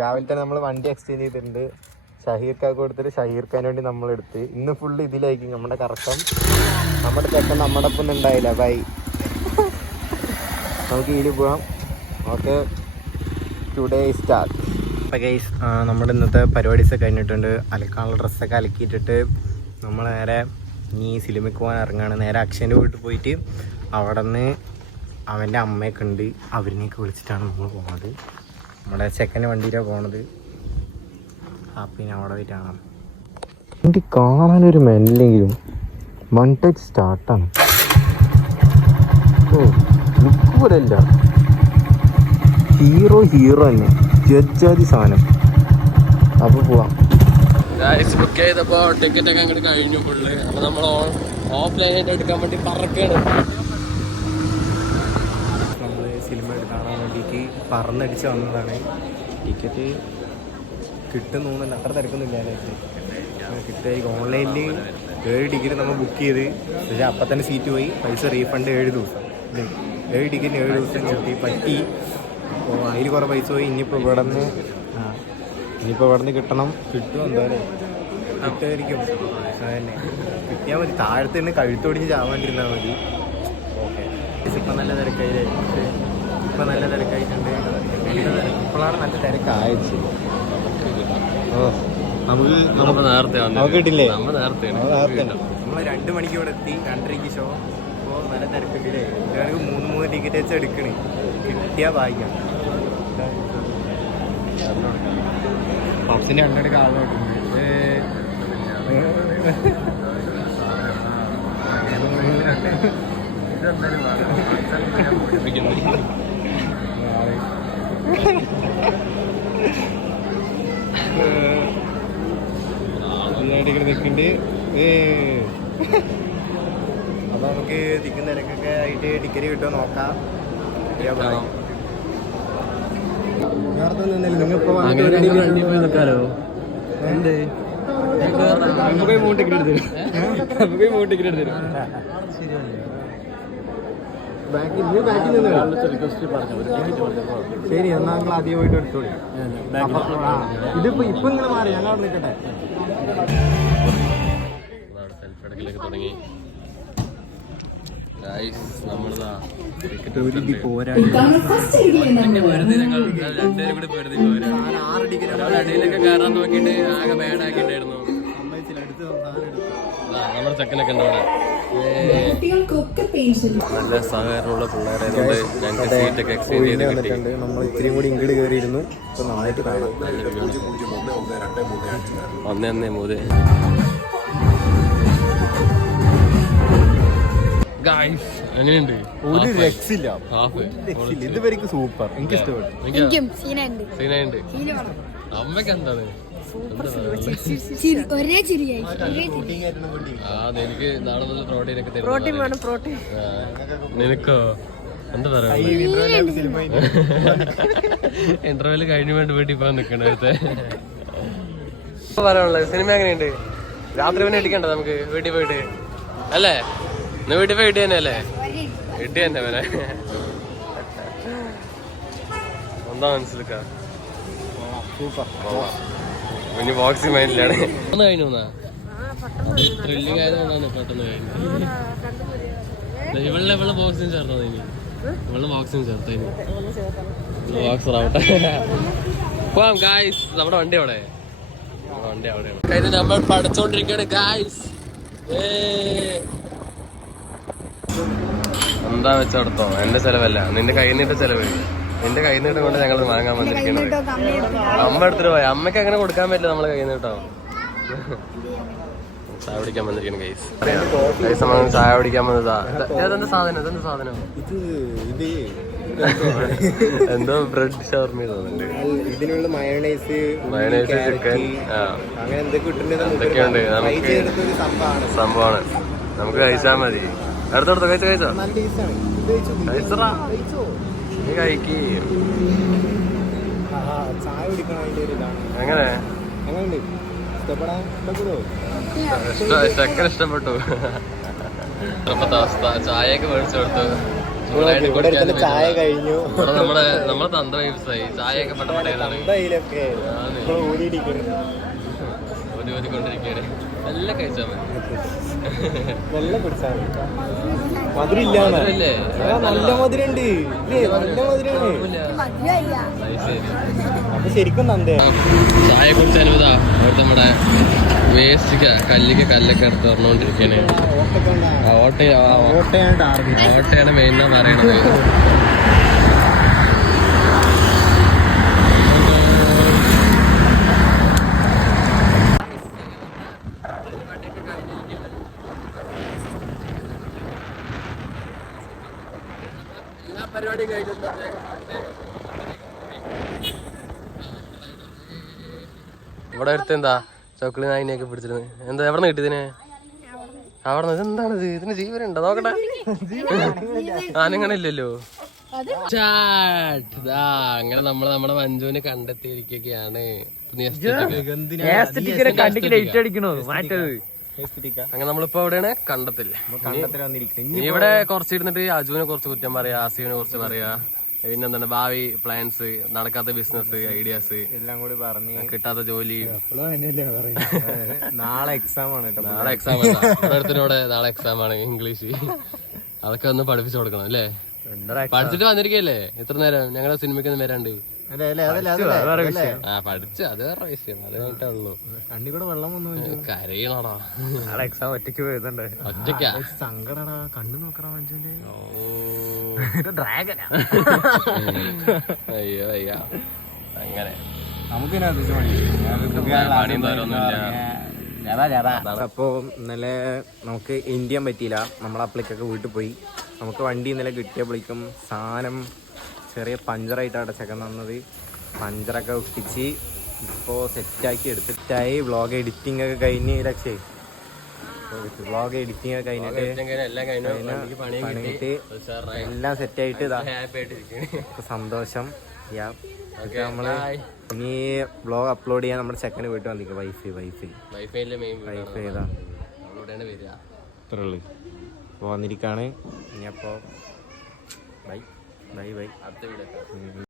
രാവിലെ തന്നെ നമ്മൾ വണ്ടി എക്സ്ചേഞ്ച് ചെയ്തിട്ടുണ്ട്. ഷഹീർക്കാർക്ക് കൊടുത്തിട്ട് ഷഹീർഖാന് വേണ്ടി നമ്മളെടുത്ത്. ഇന്ന് ഫുള്ള് ഇതിലായിരിക്കും നമ്മുടെ കറക്കം. നമ്മുടെ ചെക്കൻ നമ്മുടെ ഒപ്പം ഉണ്ടായില്ല. ബൈ, നമുക്ക് ഇതിൽ പോവാം. Okay, today start. അപ്പം ഗൈസ്, നമ്മുടെ ഇന്നത്തെ പരിപാടീസൊക്കെ കഴിഞ്ഞിട്ടുണ്ട്. അലക്കാനുള്ള ഡ്രസ്സൊക്കെ അലക്കിയിട്ടിട്ട് നമ്മൾ നേരെ ഇനി സിനിമയ്ക്ക് പോകാൻ ഇറങ്ങുകയാണ്. നേരെ അക്ഷയൻ്റെ വീട്ടിൽ പോയിട്ട് അവിടെ നിന്ന് അവൻ്റെ അമ്മയൊക്കെ ഉണ്ട്, അവരിനെയൊക്കെ വിളിച്ചിട്ടാണ് നമ്മൾ പോകുന്നത്. നമ്മുടെ ചെക്കൻ്റെ വണ്ടിയിലാണ് പോണത്. ഹാപ്പിനെ അവിടെ പോയിട്ടാണ്. എനിക്ക് കാണാനൊരു മെല്ലെങ്കിലും വൺ ടച്ച് സ്റ്റാർട്ടാണ്. ഓ, ലുക്ക് പോലെയല്ല, ഹീറോ തന്നെ, ജഡ്ജാതി സാധനം. അപ്പോൾ പോവാം. ബുക്ക് ചെയ്തപ്പോൾ ടിക്കറ്റ് ഒക്കെ അങ്ങോട്ട് കഴിഞ്ഞു ഫുള്ള്. അപ്പോൾ നമ്മൾ ഓഫ്ലൈനായിട്ട് എടുക്കാൻ വേണ്ടി പറക്കുകയാണ്. നമ്മൾ സിനിമ കാണാൻ വേണ്ടിയിട്ട് പറന്നടിച്ച് വന്നതാണ്. ടിക്കറ്റ് കിട്ടുന്നൊന്നുമില്ല, അത്ര തിരക്കൊന്നുമില്ലാനായിട്ട് കിട്ടുമായിരിക്കും. ഓൺലൈനിൽ 7 ടിക്കറ്റ് നമ്മൾ ബുക്ക് ചെയ്ത്, പക്ഷേ അപ്പം തന്നെ സീറ്റ് പോയി. പൈസ റീഫണ്ട് 7 ദിവസം. 7 ടിക്കറ്റിന് 7 ദിവസം കിട്ടി പറ്റി. അപ്പോൾ അതിൽ കുറേ പൈസ പോയി. ഇനിയിപ്പോൾ ഇവിടെ നിന്ന് കിട്ടണം. കിട്ടും എന്തായാലും, കിട്ടുമായിരിക്കും. അതന്നെ കിട്ടിയാൽ മതി. താഴത്ത് നിന്ന് കഴുത്തൊടിഞ്ഞ് ചാവാണ്ടിരുന്നാൽ മതി. ഓക്കെ, ഇപ്പം നല്ല തിരക്കായിട്ടുണ്ട്. ഇപ്പോഴാണ് നല്ല തിരക്കായത്. ഓ, നമുക്ക് കിട്ടില്ലേ? നമ്മൾ 2 മണിക്ക് ഇവിടെ എത്തി. 2:30 ഷോ. അപ്പോൾ നല്ല തിരക്കുണ്ടല്ലേ. ഇതാണെങ്കിൽ 3 ടിക്കറ്റ് വെച്ച് എടുക്കണേ. കിട്ടിയാൽ വായിക്കാം. പപ്സിൻ്റെ കണ്ടെടുക്കാൻ ആളുമായിട്ടുണ്ട്. നിൽക്കുന്നുണ്ട്. അപ്പോൾ നമുക്ക് തിക്കുന്ന തിരക്കൊക്കെ ആയിട്ട് ടിക്കറ്റ് കിട്ടുമോ നോക്കാം. ശരി, എന്നാ നിങ്ങൾ ആദ്യം പോയിട്ട് എടുത്തോളി. ഇതിപ്പോ ഇങ്ങനെ മാറി, ഞങ്ങൾ അവിടെ നിൽക്കട്ടെ. തുടങ്ങി അടിയിലൊക്കെ കയറാൻ നോക്കിയിട്ട് ആകെ ബാഡാക്കിണ്ടായിരുന്നു. നമ്മുടെ ചെക്കനൊക്കെ ഉണ്ട് അവിടെ. നല്ല സഹകരണമുള്ള പിള്ളേരായതുകൊണ്ട് ഞങ്ങൾക്ക് സീറ്റൊക്കെ എക്സ്ചേഞ്ച് ചെയ്ത് കിട്ടി. നമ്മൾ ഇത്തിരി കൂടി ഇങ്ങോട്ട് കയറിയിരുന്നു. ഇപ്പൊ നന്നായിട്ട് കാണാം. 1-3 എങ്ങനെയുണ്ട്? ഒരു രക്ഷയില്ല, ഇതുവരെയ്ക്ക് സൂപ്പർ. എനിക്ക് ഇഷ്ടപ്പെട്ടു. അമ്മക്ക് എന്താണ് എനിക്ക് നാളെ മുതൽ പ്രോട്ടീനൊക്കെ തരും. നിനക്കോ എന്താ പറയാ? ഇന്റർവെല് കഴിഞ്ഞു വേണ്ടി വീട്ടിൽ പോകാൻ നിക്കണ അടുത്ത പറയാനുള്ളത്. സിനിമ എങ്ങനെയുണ്ട്? രാത്രി പിന്നെ ഇടിക്കണ്ട നമുക്ക് വീട്ടിൽ പോയിട്ട് അല്ലേ? ഇന്ന് വീട്ടിൽ പോയി ഇടി തന്നെ അല്ലേ? ഇടി തന്നെ വരെ എന്താ മനസ്സിലാക്ക. ഇനി ബോക്സിംഗ് മൈൻഡിലാണ്. ഒന്ന് കഴിഞ്ഞു ത്രില്ലിംഗ് ആയതുകൊണ്ടാണ് പെട്ടെന്ന് കഴിഞ്ഞത്. ഇവളെ ബോക്സിങ് ചേർത്തോ? ഇനി ഇവളെ ബോക്സിങ് ചേർത്തോ? ഇനി ബോക്സർ ആവട്ടെ. പോവാം ഗായ്സ്. നമ്മുടെ വണ്ടി അവിടെ നമ്മൾ പഠിച്ചോണ്ടിരിക്കുകയാണ് ഗായ്സ്. എന്താ വെച്ചോടത്തോ? എന്റെ ചെലവല്ല, നിന്റെ കയ്യിൽ നിന്നിട്ട് ചെലവ്. നിന്റെ കയ്യിൽ നിന്നിട്ട് കൊണ്ട് ഞങ്ങൾ വാങ്ങാൻ വന്നിരിക്കുന്നത്. അമ്മ എടുത്തിട്ട് പോയി. അമ്മയ്ക്ക് അങ്ങനെ കൊടുക്കാൻ പറ്റില്ല നമ്മളെ കയ്യിൽ നിന്നിട്ടോ. ചായ കുടിക്കാൻ വന്നിരിക്കുന്നു ഗൈസ്. ചായ കുടിക്കാൻ വന്നതാ. ഇതെന്താ സാധനം? എന്തോ ബ്രെഡ് ഷവർമ തോന്നുന്നുണ്ട്. ഇതിനുള്ള മയോണൈസ്, ചിക്കൻ, അങ്ങനെ എന്തൊക്കെയുണ്ട്. നമുക്ക് സംഭവമാണ്. നമുക്ക് കഴിച്ചാൽ മതി. അടുത്തടുത്ത് കഴിച്ചോ? കഴിച്ചറാ, നീ കഴിക്ക്. എങ്ങനെ ചെക്കൻ ഇഷ്ടപ്പെട്ടു. അവസ്ഥ ചായയൊക്കെ മേടിച്ചു കൊടുത്തു. ഇവിടെ ഒരുത്തന്റെ ചായ കഴിഞ്ഞു. നമ്മളെ തന്ത വ്യവസായി ചായയൊക്കെ പെട്ടെന്ന് ഓടിക്കൊണ്ടിരിക്കുകയാണ്. നല്ല കഴിച്ചാൽ മതി. വെള്ളം കുടിച്ചാൽ മധുരം ഇല്ല. നല്ല മധുരം ഉണ്ട്. നല്ല മധുരമാണ്. അപ്പൊ ശരിക്കും നന്ദ ചായ കുടിച്ചാലും നമ്മുടെ വേസ്റ്റ് കല്ലൊക്കെ എടുത്ത് പറഞ്ഞുകൊണ്ടിരിക്കുകയാണ്. ഓട്ടയാണ് മെയിൻ എന്നാ പറയണത്. പരിപാടി കഴിഞ്ഞിട്ട് ഇവിടെ അടുത്ത് എന്താ ചോക്കളി നായിനെയൊക്കെ പിടിച്ചിരുന്നു. എന്താ എവിടെ നിന്ന് കിട്ടിയതിന്? അവിടെ നിന്ന് എന്താണിത്? ഇതിന് ജീവനുണ്ടോ നോക്കട്ടെ. ആനങ്ങളില്ലല്ലോ. അങ്ങനെ നമ്മുടെ മഞ്ജുവിനെ കണ്ടെത്തിയിരിക്കുകയാണ്. അങ്ങനെ നമ്മളിപ്പോ എവിടെയാണ്? കണ്ടെത്തില്ല. ഇവിടെ കുറച്ചിരുന്നിട്ട് അജുവിനെ കുറച്ച് കുറ്റം പറയാ, ആസിഫിനെ കുറിച്ച് പറയാ, പിന്നെന്താണ് ഭാവി പ്ലാൻസ്, നടക്കാത്ത ബിസിനസ് ഐഡിയാസ് എല്ലാം കൂടി പറഞ്ഞ് കിട്ടാത്ത ജോലി. നാളെ എക്സാം ആണ്. നാളെ എക്സാം ഓരോരുത്തരോടെ നാളെ എക്സാം ആണ് ഇംഗ്ലീഷ്. അതൊക്കെ ഒന്ന് പഠിപ്പിച്ചു കൊടുക്കണം അല്ലേ? പഠിച്ചിട്ട് വന്നിരിക്കല്ലേ ഇത്ര നേരം? ഞങ്ങളുടെ സിനിമയ്ക്കൊന്നും വരാണ്ട് പഠിച്ചു. അത് വേറെ വിഷയം. അത് കഴിഞ്ഞിട്ടേ ഉള്ളൂ. കണ്ണി കൂടെ വെള്ളം വന്നു. കരയണോടാ. നാളെ എക്സാം ഒറ്റയ്ക്ക് പോയതുണ്ട്. ഒറ്റയ്ക്കാ? സങ്കടാ. കണ്ണു നോക്കണ മനുഷ്യന്റെ ഡ്രാഗനാ. അയ്യോ അയ്യോ. അങ്ങനെ അപ്പോ ഇന്നലെ നമുക്ക് എൻഡ് ചെയ്യാൻ പറ്റിയില്ല. നമ്മൾ അപ്പളേക്കൊക്കെ വീട്ടിൽ പോയി. നമുക്ക് വണ്ടി ഇന്നലെ കിട്ടിയപ്പോഴേക്കും സാധനം ചെറിയ പഞ്ചറായിട്ട് അവിടെ ചെക്കൻ തന്നത്. പഞ്ചറൊക്കെ ഒട്ടിച്ച് ഇപ്പോൾ സെറ്റാക്കി എടുത്തിട്ടായി. വ്ളോഗ് എഡിറ്റിംഗ് ഒക്കെ കഴിഞ്ഞ് രക്ഷേ. വ്ളോഗ് എഡിറ്റിംഗ് ഒക്കെ കഴിഞ്ഞിട്ട് എല്ലാം സെറ്റായിട്ട് ഇതാ സന്തോഷം. നമ്മള് ഇനി വ്ളോഗ് അപ്ലോഡ് ചെയ്യാൻ നമ്മുടെ ചെക്കന് വീട്ടിൽ വന്നിരിക്കും. വൈഫൈ ഇതാ ഇത്രേ ഉള്ളു. അപ്പോൾ വന്നിരിക്കാണ്. ഇനി അപ്പോൾ ബൈ.